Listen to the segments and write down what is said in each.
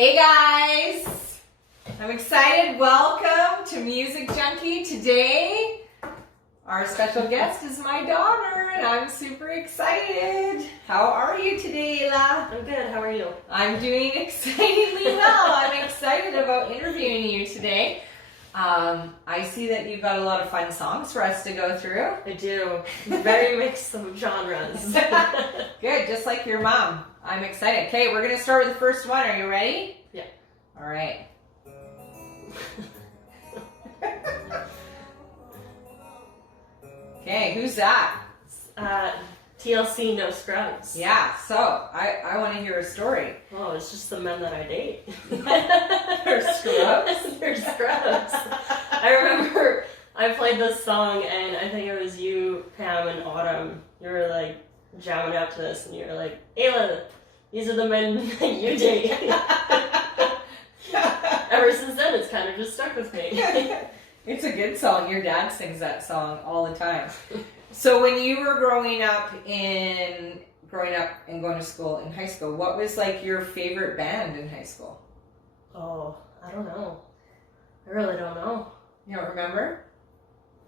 Hey guys! I'm excited. Welcome to Music Junkie. Today, our special guest is my daughter, and I'm super excited. How are you today, Ayla? I'm good. How are you? I'm doing excitingly well. I'm excited about interviewing you today. I see that you've got a lot of fun songs for us to go through. I do. Very mixed of genres. Good, just like your mom. I'm excited. Okay, we're going to start with the first one. Are you ready? Yeah. All right. Okay, who's that? TLC, No Scrubs. Yeah, so I want to hear a story. Oh, it's just the men that I date. They're scrubs? They're scrubs. I remember I played this song, and I think it was you, Pam, and Autumn. You were like jamming out to this, and you were like, Ayla, these are the men that you date. Ever since then, it's kind of just stuck with me. It's a good song. Your dad sings that song all the time. So when you were growing up and going to school in high school, what was like your favorite band in high school? Oh, I don't know. I really don't know. You don't remember?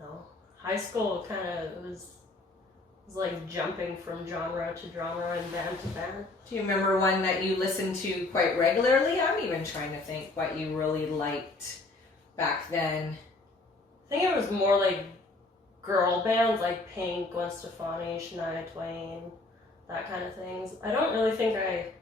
No. High school kind of was like jumping from genre to genre and band to band. Do you remember one that you listened to quite regularly? I'm even trying to think what you really liked back then. I think it was more like girl bands like Pink, Gwen Stefani, Shania Twain, that kind of things. I don't really think I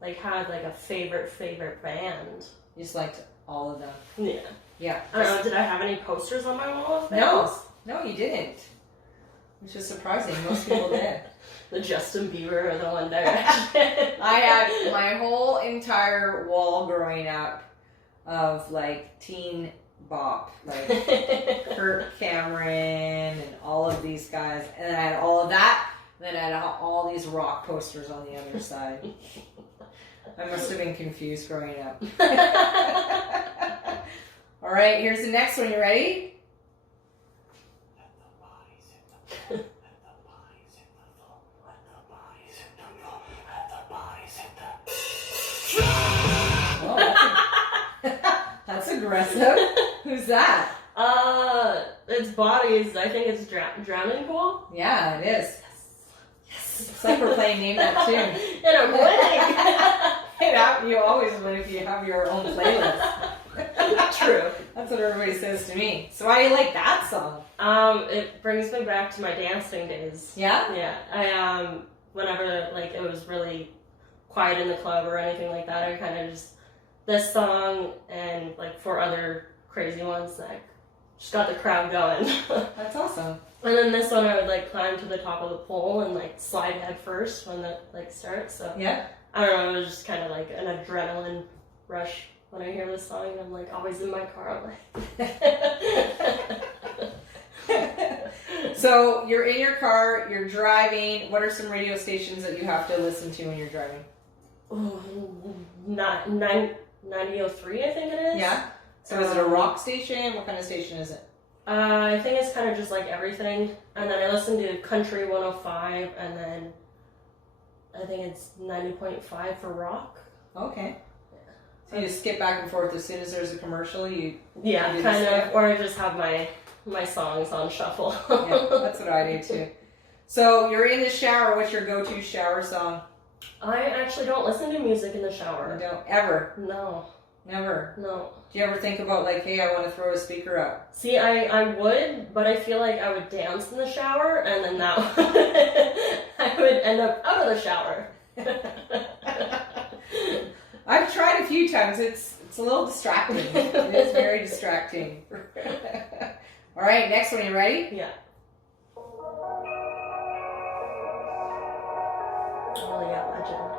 like had like a favorite band. You just liked all of them. Yeah. Yeah. I don't know, did I have any posters on my wall of bands? No, you didn't. Which is surprising. Most people did. The Justin Bieber or the One Direction. I had my whole entire wall growing up of like teen bop, like Kurt Cameron and all of these guys, and then I had all of that, and then I had all these rock posters on the other side. I must have been confused growing up. All right, here's the next one. You ready? That's aggressive. Who's that? It's Bodies. I think it's Drowning Pool. Yeah, it is. Yes. It's like we're playing Name That Tune. And I'm winning. You always win if you have your own playlist. True. That's what everybody says to me. So why do you like that song? It brings me back to my dancing days. Yeah? Yeah. I whenever like it was really quiet in the club or anything like that, I kind of just this song and like 4 other crazy ones that just got the crowd going. That's awesome. And then this one I would like climb to the top of the pole and like slide head first when it like starts. So Yeah. I don't know, it was just kind of like an adrenaline rush when I hear this song. I'm like always in my car. I'm like So you're in your car, you're driving. What are some radio stations that you have to listen to when you're driving? Not 9003, I think it is. Yeah. So is it a rock station? What kind of station is it? I think it's kind of just like everything. And then I listen to Country 105, and then I think it's 90.5 for rock. Okay. So you just skip back and forth as soon as there's a commercial, you Yeah, do kind the of. skip? Or I just have my songs on shuffle. Yeah, that's what I do too. So you're in the shower. What's your go-to shower song? I actually don't listen to music in the You shower. don't ever, No. never. No. Do you ever think about like, hey, I want to throw a speaker up? See, I would, but I feel like I would dance in the shower, and then that I would end up out of the shower. I've tried a few times. It's a little distracting. It is very distracting. All right, next one. You ready? Yeah. Oh yeah, legend.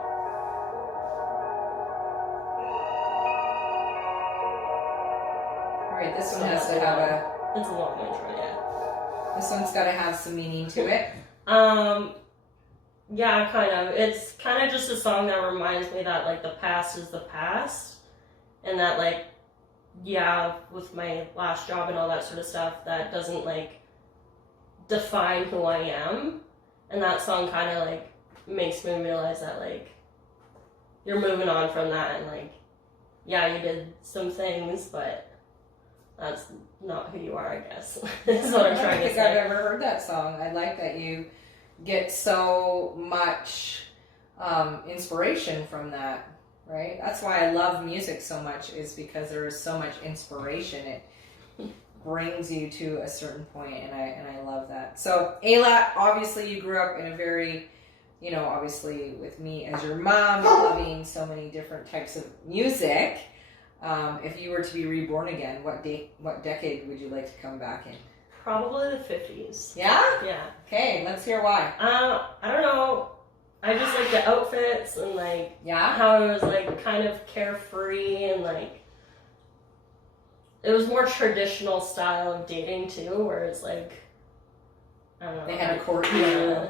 All right, this one has to have a. It's a long intro, yeah. This one's got to have some meaning to it. Yeah, kind of. It's kind of just a song that reminds me that, like, the past is the past. And that, like, yeah, with my last job and all that sort of stuff, that doesn't, like, define who I am. And that song kind of, like, makes me realize that, like, you're moving on from that, and like, yeah, you did some things, but that's not who you are, I guess. Is what I'm trying to say. I don't think I've ever heard that song. I like that you get so much inspiration from that, right? That's why I love music so much, is because there is so much inspiration. It brings you to a certain point, and I love that. So, Ayla, obviously you grew up in a very, you know, obviously with me as your mom, loving so many different types of music. If you were to be reborn again, what decade would you like to come back in? Probably the 50s. Yeah? Yeah. Okay, let's hear why. I don't know. I just like the outfits and like how it was like kind of carefree, and like it was more traditional style of dating too, where it's like, I don't know. They had a quirky,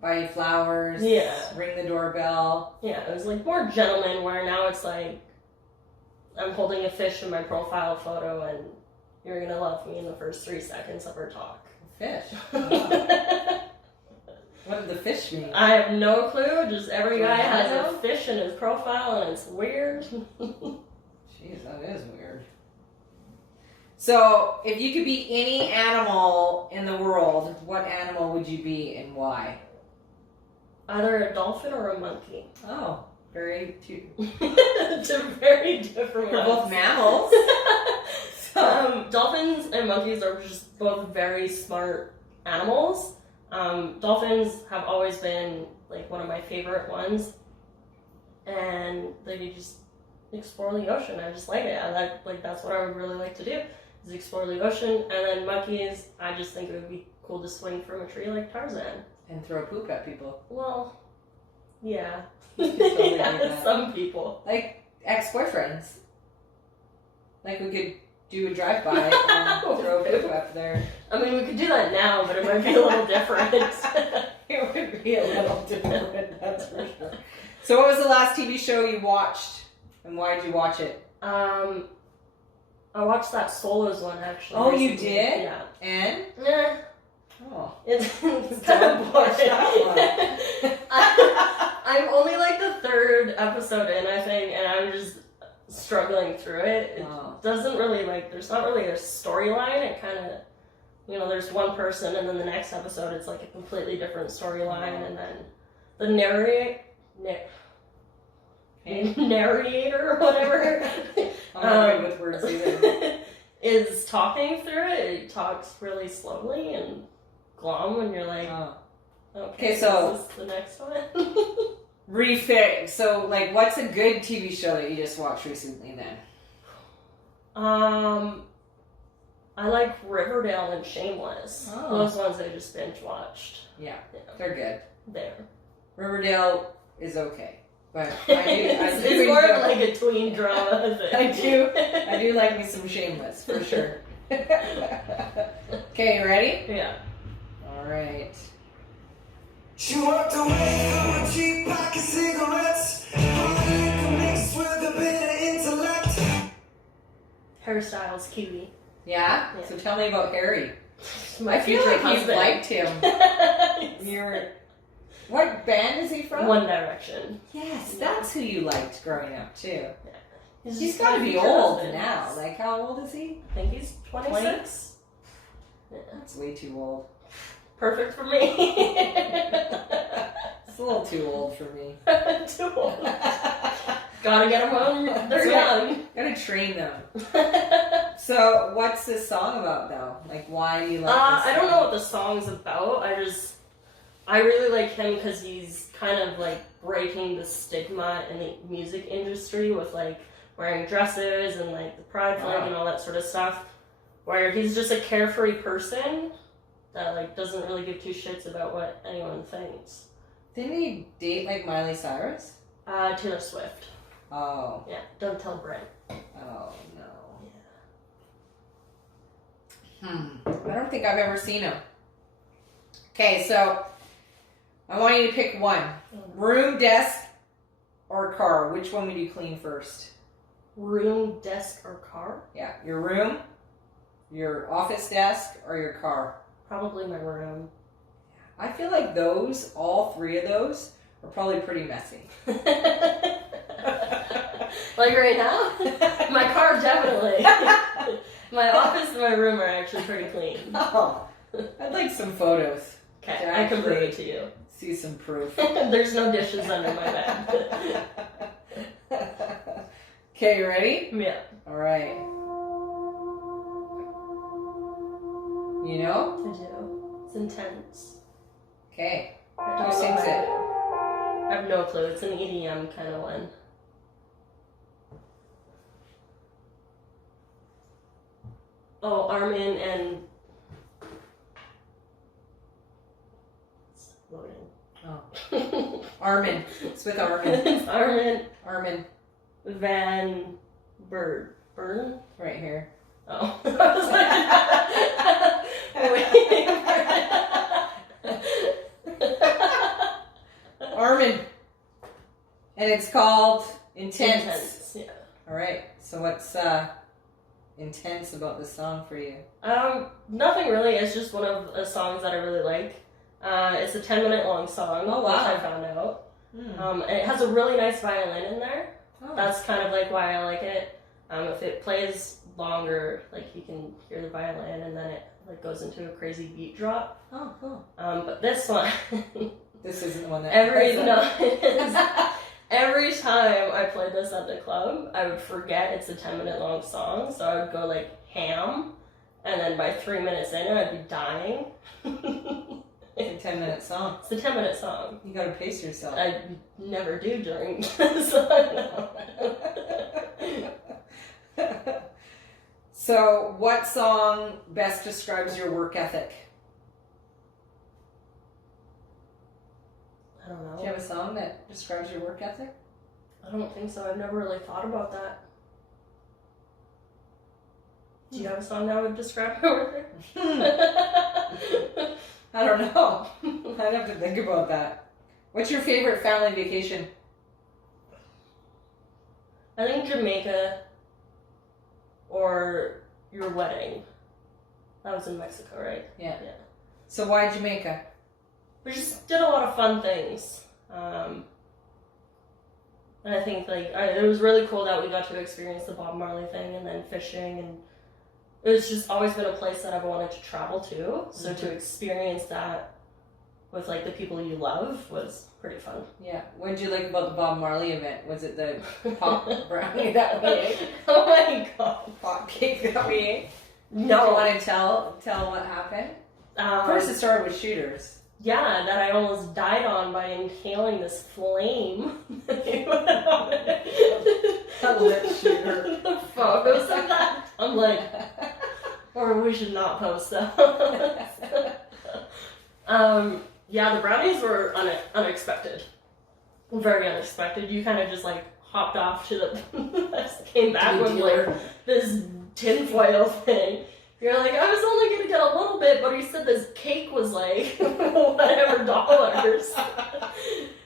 buy you flowers, ring the doorbell. Yeah, it was like more gentleman, where now it's like, I'm holding a fish in my profile photo and you're gonna love me in the first 3 seconds of our talk. Fish? Oh. What did the fish mean? I have no clue, just every guy has a fish in his profile and it's weird. Jeez, that is weird. So, if you could be any animal in the world, what animal would you be and why? Either a dolphin or a monkey. Oh, very two. They're very different. They're both mammals. Dolphins and monkeys are just both very smart animals. Dolphins have always been like one of my favorite ones, and they just explore the ocean. I just like it. That's what I would really like to do, is explore the ocean. And then monkeys, I just think it would be cool to swing from a tree like Tarzan. And throw poop at people. Well, yeah. Totally some people. Like ex-boyfriends. Like we could do a drive-by and throw poop up there. I mean, we could do that now, but it might be a little different. It would be a little different, that's for sure. So what was the last TV show you watched, and why did you watch it? I watched that Solos one, actually. Oh, recently. you did? Yeah. And? Nah. Oh. It's kind of boring. I'm only like the 3rd episode in, I think, and I'm just struggling through it. It doesn't really, like, there's not really a storyline. It kind of, you know, there's one person, and then the next episode it's like a completely different storyline, and then the narrator or whatever I'm not good with words either. is talking through it. He talks really slowly and glum, and you're like, okay, so this is the next one. Refit. So, like, what's a good TV show that you just watched recently then? I like Riverdale and Shameless. Oh. Those ones I just binge watched. Yeah, they're good. There. Riverdale is okay, but it's more of like a tween drama thing. I do like me some Shameless for sure. Okay, you ready? Yeah. All right. She walked away from a cheap pack of cigarettes, mixed with a bit of intellect. Hairstyles, cutie. Yeah? Yeah. So tell me about Harry. My I feel future like you've husband. liked him. What band is he from? One Direction. Yes, that's who you liked growing up too. He's He's just got to my be future old husband. now. Like, how old is he? I think he's 26. Yeah. That's way too old. Perfect for me. It's a little too old for me. Too old. Gotta get them when they're young. Gotta train them. So, what's this song about, though? Like, why do you like this song? I don't know what the song's about. I really like him because he's kind of like breaking the stigma in the music industry with like wearing dresses and like the pride flag and all that sort of stuff. Where he's just a carefree person that like doesn't really give two shits about what anyone thinks. Didn't he date like Miley Cyrus? Taylor Swift. Oh. Yeah, don't tell Brent. Oh, no. I don't think I've ever seen him. Okay, so I want you to pick one. Room, desk, or car. Which one would you clean first? Room, desk, or car? Yeah, your room, your office desk, or your car. Probably my room. I feel like all three of those, are probably pretty messy. Like right now? My car, definitely. My office and my room are actually pretty clean. Oh, I'd like some photos. Okay, I can prove it to you. See some proof. There's no dishes under my bed. Okay, you ready? Yeah. All right. You know? I do. It's intense. Okay. I Who don't know sings what it? I do. I have no clue. It's an EDM kind of one. Oh, Armin and... It's loading. Oh. Armin. It's with Armin. It's Armin. Van Burn? Right here. Oh. I was like, wait. Armin. And it's called Intense. Intense, yeah. All right. So what's intense about this song for you? Nothing really. It's just one of the songs that I really like. It's a 10-minute long song, Oh, wow. which I found out. Hmm. And it has a really nice violin in there. Oh. That's kind of like why I like it. If it plays longer, like you can hear the violin, and then it like goes into a crazy beat drop. Oh, cool. But this one, This isn't the one that every time I played this at the club, I would forget it's a 10-minute long song, so I would go like ham, and then by 3 minutes in, I'd be dying. It's a 10-minute song. It's a 10-minute song. You gotta pace yourself. I never do during the song. So, what song best describes your work ethic? I don't know. Do you have a song that describes your work ethic? I don't think so. I've never really thought about that. Do you have a song that would describe your work ethic? I don't know. I'd have to think about that. What's your favorite family vacation? I think Jamaica or your wedding. That was in Mexico, right? Yeah. Yeah. So why Jamaica? We just did a lot of fun things. And I think it was really cool that we got to experience the Bob Marley thing and then fishing, and it's just always been a place that I've wanted to travel to. So to experience that with like the people you love was pretty fun. Yeah. What did you like about the Bob Marley event? Was it the pop brownie that we ate? Oh my god. Pop cake that we ate? No. Do you want to tell what happened? First it started with shooters. Yeah, that I almost died on by inhaling this flame. A lip shooter. The photos of that. I'm like, or we should not post those. Yeah, the brownies were unexpected. Very unexpected. You kind of just like hopped off to the came back with like this tinfoil thing. You're like, I was only gonna get a little bit, but he said this cake was like whatever dollars.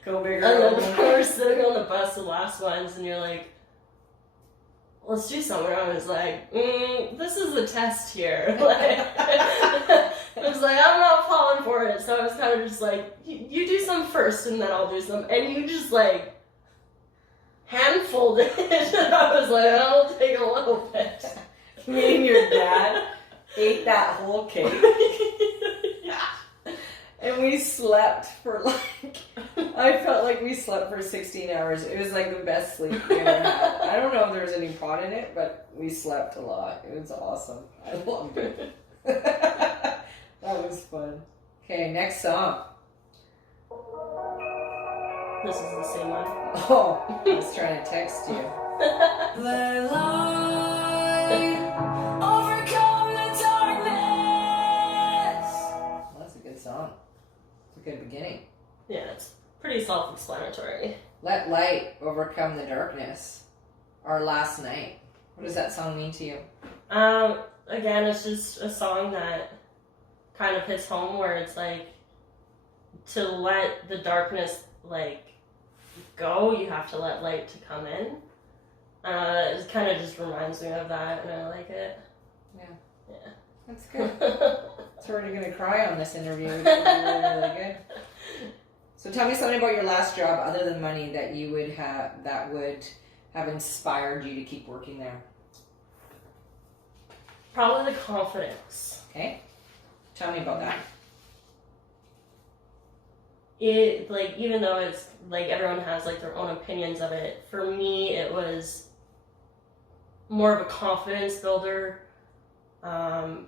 Go bigger. And then we were sitting on the bus, the last ones, and you're like, let's do something. I was like, this is a test here. Like, I was like, I'm not falling for it. So I was kind of just like, you do some first, and then I'll do some. And you just like hand-folded it. And I was like, I'll take a little bit. Me and your dad ate that whole cake. Yeah. And we slept for like, I felt like we slept for 16 hours. It was like the best sleep we ever had. I don't know if there was any pot in it, but we slept a lot. It was awesome. I loved it. That was fun. Okay, next song. This is the same one. Oh, I was trying to text you. Let light overcome the darkness. Well, that's a good song. It's a good beginning. Yeah, it's pretty self-explanatory. Let light overcome the darkness. Our last night. What does that song mean to you? Again, it's just a song that kind of hits home where it's like, to let the darkness like go, you have to let light to come in. It kind of just reminds me of that, and I like it. Yeah. Yeah. That's good. So we're going to cry on this interview, which will be really, really good. So tell me something about your last job, other than money, that you would have have inspired you to keep working there? Probably the confidence. Okay. Tell me about that. It, like, even though it's, like, everyone has, like, their own opinions of it, for me, it was more of a confidence builder, to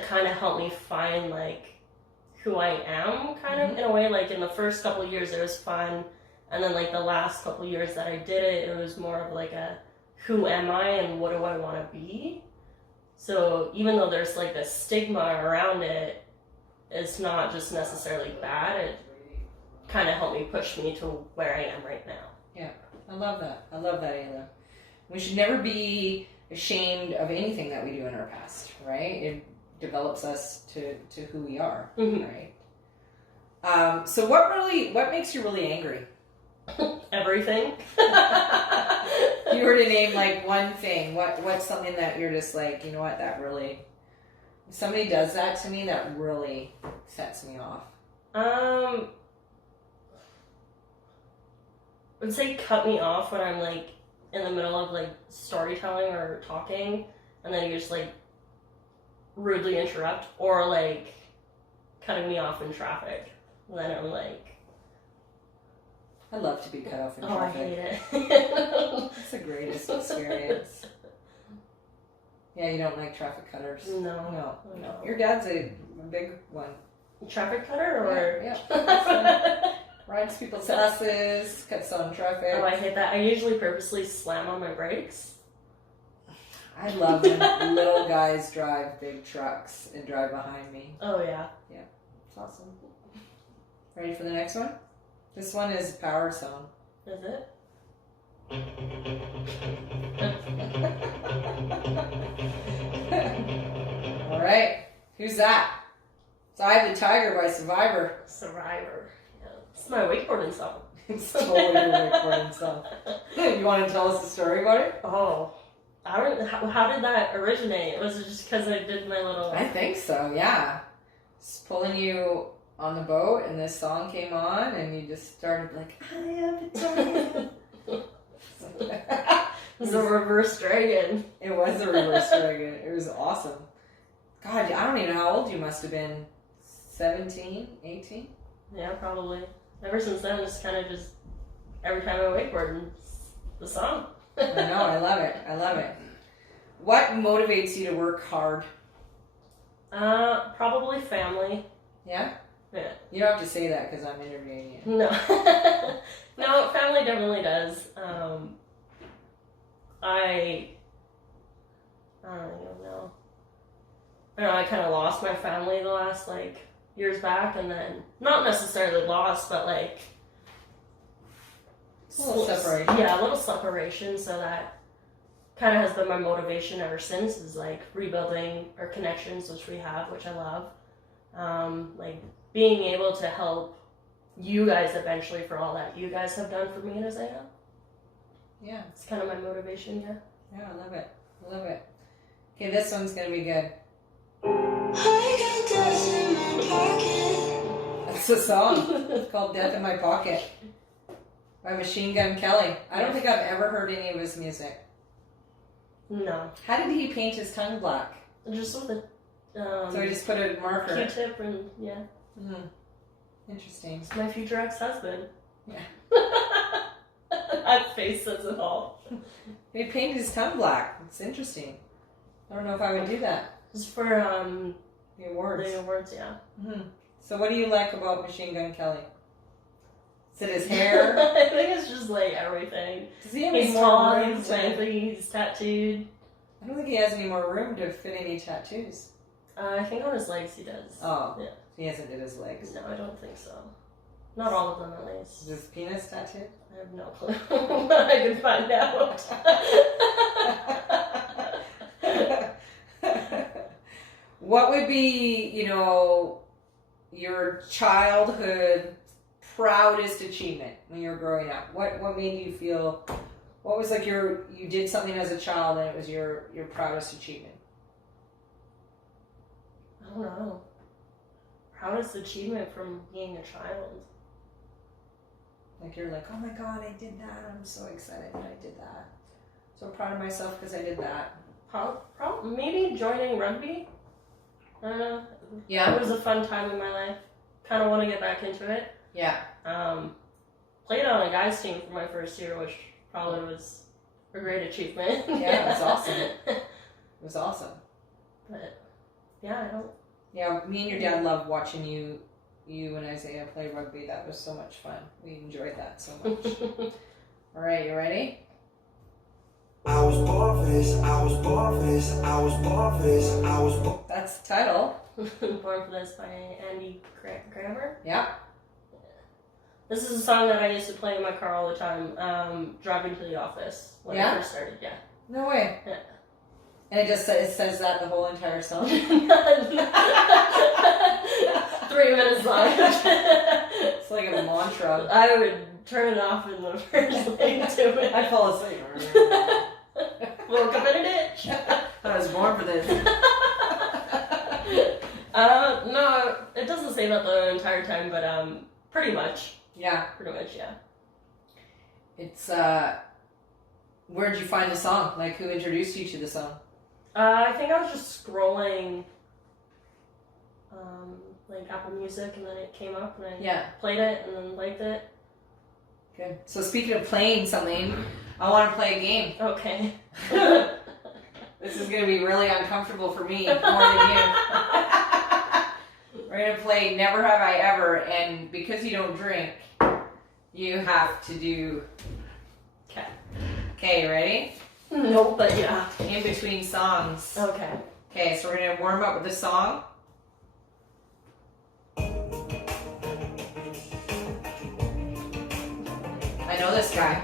kind of help me find, like, who I am, kind of, in a way. Like, in the first couple of years, it was fun, and then, like, the last couple of years that I did it, it was more of, like, a who am I and what do I want to be? So even though there's, like, this stigma around it, it's not just necessarily bad. It kind of helped me push me to where I am right now. Yeah, I love that. I love that, Ayla. We should never be ashamed of anything that we do in our past, right? It develops us to who we are, right? So what makes you really angry? Everything. If you were to name like one thing, what's something that you're just like, you know what, that really, if somebody does that to me, that really sets me off. I would say cut me off when I'm like in the middle of like storytelling or talking, and then you just like rudely interrupt, or like cutting me off in traffic. And then I'm like, I love to be cut off in I traffic. hate it. It's the greatest experience. Yeah, you don't like traffic cutters? No. Your dad's a big one. Traffic cutter, or Yeah. Rides people's houses, cuts on traffic. Oh, I hate that. I usually purposely slam on my brakes. I love when little guys drive big trucks and drive behind me. Oh yeah. It's awesome. Ready for the next one? This one is Power Song. Is it? All right. Who's that? It's Eye of the Tiger by Survivor. Survivor. Yeah. It's my wakeboarding song. It's totally your wakeboarding song. You want to tell us the story about it? Oh. I don't. How did that originate? Was it just because I did my little? I think so, yeah. Just pulling you on the boat, and this song came on, and you just started like, I am a tiger. It was a reverse dragon. It was a reverse dragon. It was awesome. God, I don't even know how old you must have been. 17, 18? Yeah, probably. Ever since then, it's kind of just every time I wakeboard, it's the song. I know, I love it. I love it. What motivates you to work hard? Probably family. Yeah? Yeah. You don't have to say that because I'm interviewing you. No. No, family definitely does. I don't even know. I don't know, I kind of lost my family the last, like, years back, and then, not necessarily lost, but, like, A little separation. Yeah, a little separation, so that kind of has been my motivation ever since, is, like, rebuilding our connections, which we have, which I love. Like, being able to help you guys eventually for all that you guys have done for me and Isaiah. Yeah. It's kind of my motivation, yeah. Yeah, I love it. I love it. Okay, this one's going to be good. I got dust in my pocket. That's the song. It's called Death in My Pocket by Machine Gun Kelly. I don't think I've ever heard any of his music. No. How did he paint his tongue black? Just with a So he just put a marker. Q-tip and, yeah. Mm-hmm. Interesting. It's my future ex-husband. Yeah. That face says it all. He painted his tongue black. It's interesting. I don't know if I would do that. It's for The awards. the awards, yeah. Mm-hmm. So what do you like about Machine Gun Kelly? Is it his hair? I think it's just like everything. Does he have any He's more tall, room he's to... lengthy, he's tattooed. I don't think he has any more room to fit any tattoos. I think on his legs he does. Oh. Yeah. He hasn't did his legs. No, I don't think so. Not all of them, at least. Is his penis tattooed? I have no clue. But I can find out. What would be, your childhood proudest achievement when you were growing up? What made you feel, what was like you did something as a child and it was your proudest achievement? I don't know. Proudest achievement from being a child. Like you're like, oh my god, I did that. I'm so excited that I did that. So proud of myself because I did that. Maybe joining rugby. I don't know. Yeah. It was a fun time in my life. Kind of want to get back into it. Yeah. Played on a guys team for my first year, which probably was a great achievement. Yeah, it was awesome. It was awesome. But yeah, I don't. Yeah, me and your dad loved watching you and Isaiah play rugby. That was so much fun. We enjoyed that so much. All right, you ready? I was born for this, I was born for this, I was born for this, I was born. That's the title. Born for This by Andy Grammer. Yeah. This is a song that I used to play in my car all the time, driving to the office when I first started, yeah. No way. Yeah. And it says that the whole entire song? 3 minutes long. It's like a mantra. I would turn it off in the first like 2 minutes. I'd fall asleep. Woke up in a ditch. I was born for this. No, it doesn't say that the entire time, but pretty much. Yeah. Pretty much, yeah. It's where'd you find the song? Like who introduced you to the song? I think I was just scrolling like Apple Music, and then it came up and I played it and then liked it. Good. So speaking of playing something, I want to play a game. Okay. This is going to be really uncomfortable for me more than you. We're going to play Never Have I Ever, and because you don't drink, you have to do... Okay. Okay, you ready? Nope, but yeah. In between songs. Okay. Okay, so we're going to warm up with the song. I know this guy.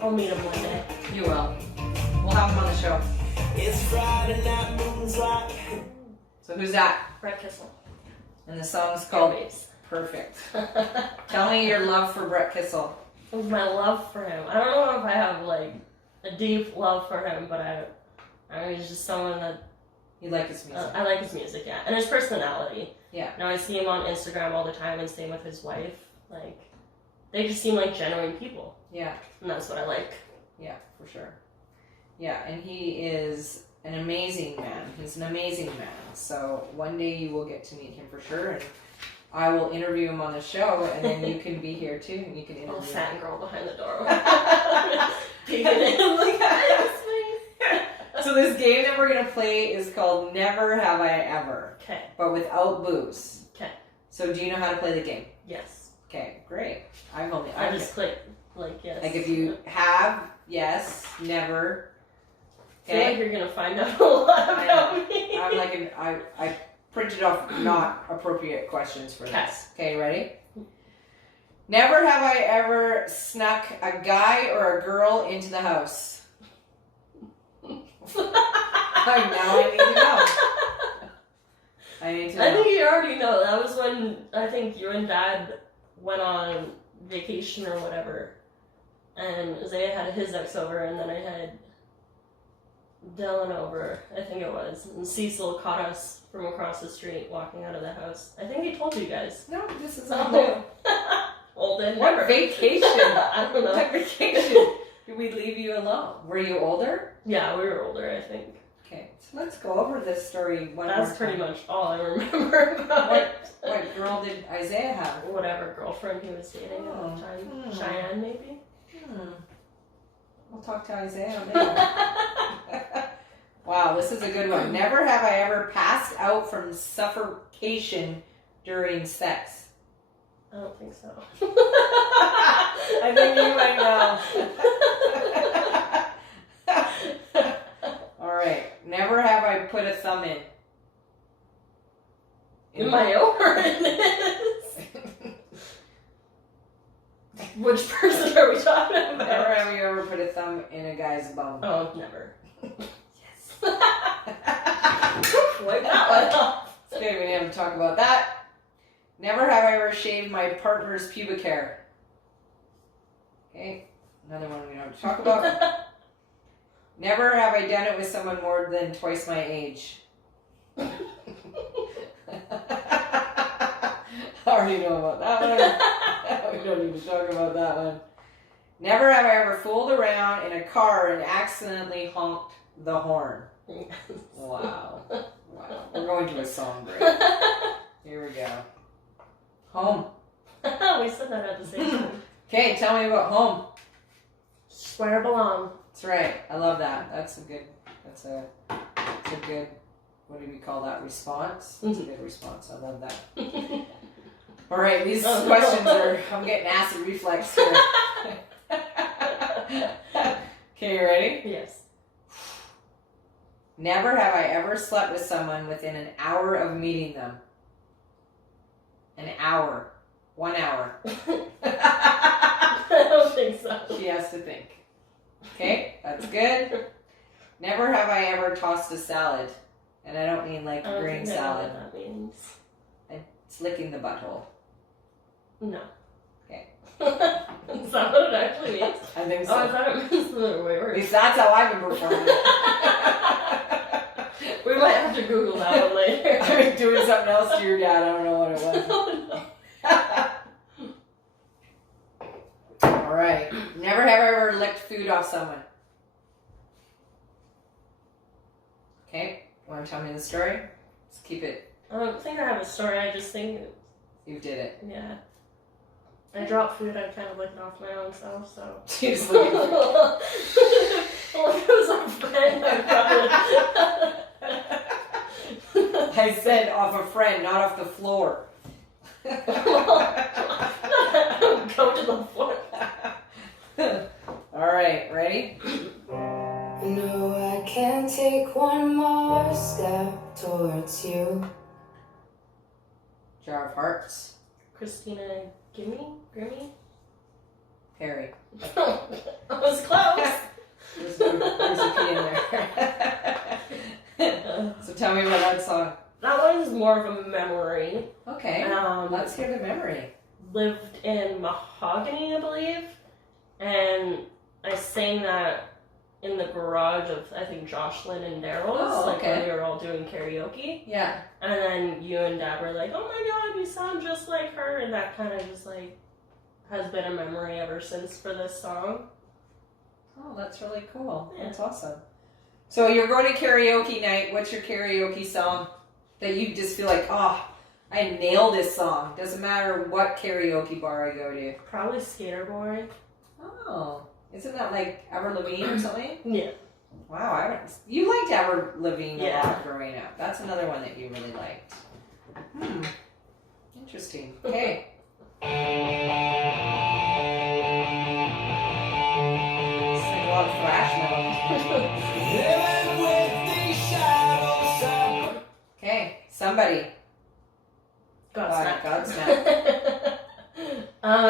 I'll meet him one day. You will. We'll have him on the show. It's Friday night, moon's like. So who's that? Brett Kissel. And the song's called Babes. Perfect. Tell me your love for Brett Kissel. My love for him. I don't know if I have like a deep love for him, but I mean, he's just someone that You like his music. I like his music, yeah, and his personality. Yeah. Now I see him on Instagram all the time, and same with his wife. Like, they just seem like genuine people. Yeah. And that's what I like. Yeah, for sure. Yeah, and he is an amazing man. He's an amazing man. So one day you will get to meet him for sure, and I will interview him on the show, and then you can be here too, and you can interview Little him. fat girl behind the door. Peeking in, like, that's me. So this game that we're going to play is called Never Have I Ever. Okay. But without booze. Okay. So do you know how to play the game? Yes. Okay, great. I just click, like, yes. Like if you have, yes, never. I feel like you're going to find out a lot about me. I'm like I printed off not appropriate questions for this. Okay, ready? Never have I ever snuck a guy or a girl into the house. Now I need to know. I need to know. I think you already know. That was when I think you and Dad went on vacation or whatever. And Isaiah had his ex over, and then I had Dylan over, I think it was. And Cecil caught us from across the street walking out of the house. I think he told you guys. No, this is all new. Well, then What never. vacation? I don't know. What vacation? Did we leave you alone? Were you older? Yeah, we were older, I think. Okay, so let's go over this story one more time. That's pretty much all I remember about it. What girl did Isaiah have? Whatever girlfriend he was dating at the time. Cheyenne, maybe? We'll talk to Isaiah later. Wow, this is a good one. Never have I ever passed out from suffocation during sex. I don't think so. I think you might know. All right. Never have I put a thumb in. In my ordinance. Which person are we talking about? Never have you ever put a thumb in a guy's bum. Oh, never. Yes. Wipe that one off. Okay, we didn't have to talk about that. Never have I ever shaved my partner's pubic hair. Okay, another one we don't have to talk about. Never have I done it with someone more than twice my age. I already know about that one. don't need to talk about that one. Never have I ever fooled around in a car and accidentally honked the horn. Wow. Wow. We're going to a song break. Here we go. Home. We said that at the same time. Okay, tell me about home. Just where I belong. That's right. I love that. That's a good, what do we call that, response? That's a good response. I love that. All right, these questions I'm getting acid reflex here. Okay, you ready? Yes. Never have I ever slept with someone within an hour of meeting them. An hour. 1 hour. I don't think so. She has to think. Okay, that's good. Never have I ever tossed a salad. And I don't mean like green salad. I don't know what that means. It's licking the butthole. No. Okay. Is that what it actually means? I think so. Oh, I thought it meant the other way. At least that's how I've been performing it. We might have to Google that one later. I've been doing something else to your dad. I don't know what it was. All right. Never have I ever licked food off someone. Okay. Want to tell me the story? Let's keep it. I don't think I have a story. I just think, You did it. yeah. I dropped food. I kind of licked it off my own self, so. She was looking for Well, if it was a friend, I probably. I said off a friend, not off the floor. Go to the floor. All right, ready? No, I can't take one more step towards you. Jar of Hearts. Christina Grimmy? Perry. I was close. There's a P in there. So tell me about that song. That one is more of a memory. Okay, let's hear the memory. Lived in Mahogany, I believe, and I sang that in the garage of, I think, Jocelyn and Daryl's, Oh, okay. when we were all doing karaoke. Yeah. And then you and Dad were like, "Oh my God, you sound just like her," and that kind of just like has been a memory ever since for this song. Oh, that's really cool. Yeah. That's awesome. So you're going to karaoke night. What's your karaoke song that you just feel like, oh, I nailed this song? Doesn't matter what karaoke bar I go to. Probably Skater Boy. Oh, isn't that like Avril Lavigne or something? Yeah. Wow, you liked Avril Lavigne a Yeah. lot growing up. That's another one that you really liked. Interesting. Okay. It's like a lot of thrash metal. Okay, somebody. Godsmack. Godsmack.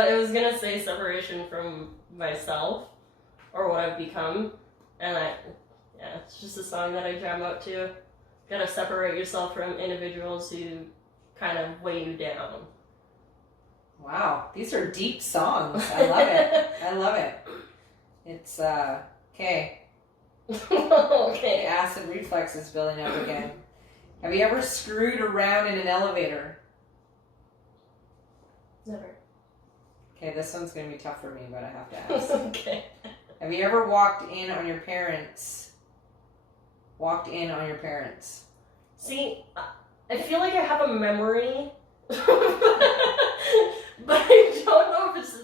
It was gonna say separation from myself, or what I've become, and it's just a song that I jam out to. Gotta separate yourself from individuals who kind of weigh you down. Wow, these are deep songs. I love it. I love it. It's, okay. The Okay. acid reflex is building up again. Have you ever screwed around in an elevator? Never. Okay, this one's going to be tough for me, but I have to ask. Okay. Have you ever walked in on your parents? Walked in on your parents? See, I feel like I have a memory, but I don't know if it's.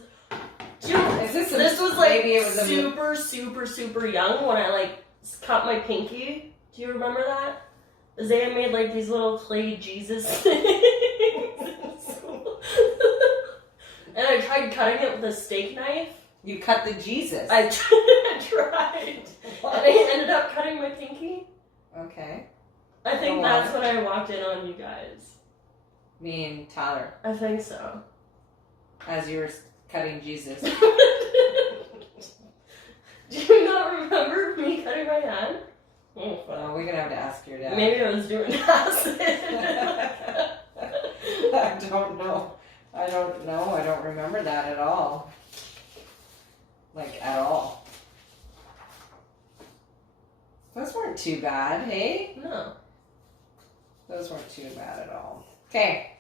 This was like maybe it was super young when I like cut my pinky. Do you remember that? Isaiah made like these little clay Jesus things in school. And I tried cutting it with a steak knife. You cut the Jesus. I tried. What? And I ended up cutting my pinky. Okay. I think Go that's on. when I walked in on you guys. Me and Tyler, I think so. as you were cutting Jesus. Do you not remember me cutting my hand? Oh, fuck. Well, we're going to have to ask your dad. Maybe I was doing acid. I don't know. I don't know. I don't remember that at all. Like, at all. Those weren't too bad, hey? No. Those weren't too bad at all. Okay.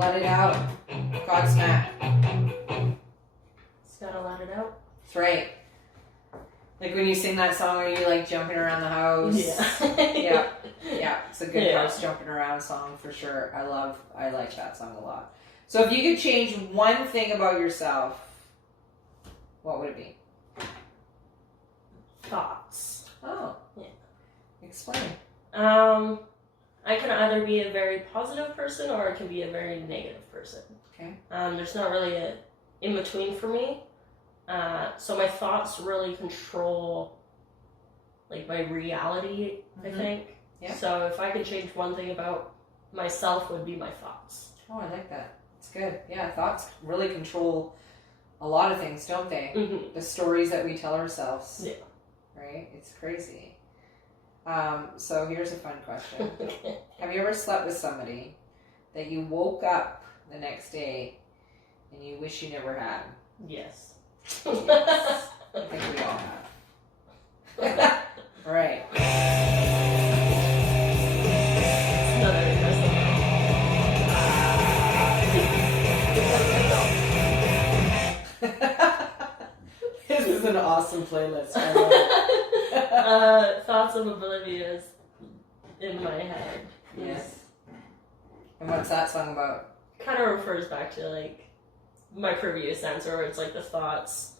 Let it out. Godsmack. Just gotta let it out. That's right. Like when you sing that song, are you like jumping around the house? Yeah. Yeah. It's a good house jumping around song for sure. I like that song a lot. So if you could change one thing about yourself, what would it be? Thoughts. Oh. Yeah. Explain. I can either be a very positive person or I can be a very negative person. Okay. There's not really a in between for me. So my thoughts really control like my reality, I think. Yeah. So if I could change one thing about myself, would be my thoughts. Oh, I like that. It's good. Yeah, thoughts really control a lot of things, don't they? Mm-hmm. The stories that we tell ourselves. Yeah. Right? It's crazy. So here's a fun question. Have you ever slept with somebody that you woke up the next day and you wish you never had? Yes. Yes. I think we all have. All right. Another interesting This is an awesome playlist. I love it. Thoughts of oblivious in my head. Yes. And what's that song about? Kind of refers back to like my previous answer, where it's like the thoughts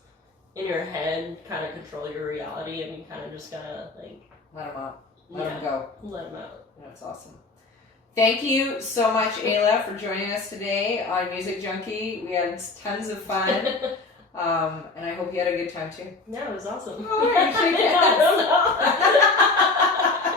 in your head kind of control your reality, and you kind of just gotta like Let them out. Let them go. Let them out. That's awesome. Thank you so much, Ayla, for joining us today on Music Junkie. We had tons of fun, and I hope you had a good time too. Yeah, it was awesome. Oh, are you shaking hands? I don't know.